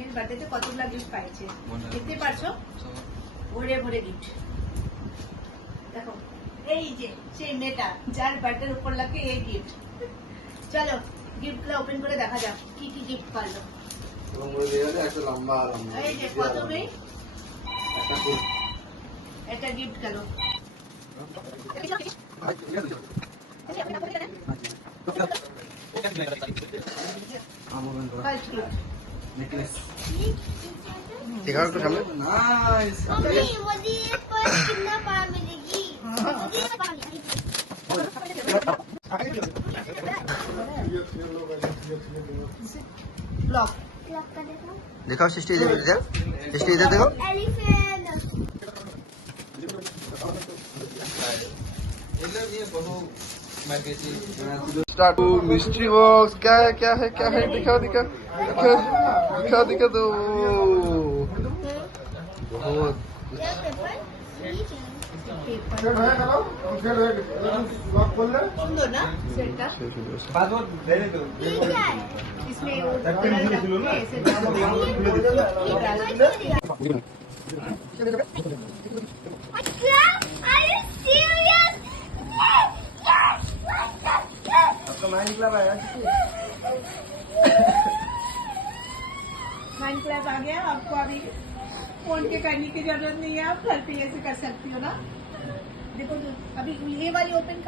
মিমির বার্থডেতে কতগুলো গিফট পাইছে দেখতে পারছো, ভরে ভরে গিফট। দেখো এই যে সেই মেয়েটা যার বার্থডের উপর লাগে এই গিফট। চলো গিফটগুলো ওপেন করে দেখা যাক কি কি গিফট পারলো। এই যে প্রথমেই একটা গিফট গেল। दिखाओ तो सामने। मुझे पर कितना पार मिलेगी? ब्लॉक क्लॉक का देखो। दिखाओ सिस्टर इधर देखो। एलिफेंट। स्टार्ट। मिस्ट्री बॉक्स क्या है दिखाओ दो। बहुत ये पेपर सुंदर ना सेटটা। ये क्या है? इसमें वो ऐसे क्या? Are you serious? आपका माइंड निकला भाई। 9 क्लास आ गया, आपको अभी फोन के करने की जरूरत नहीं है, आप घर पे ऐसे कर सकती हो ना। देखो अभी ये वाली ओपन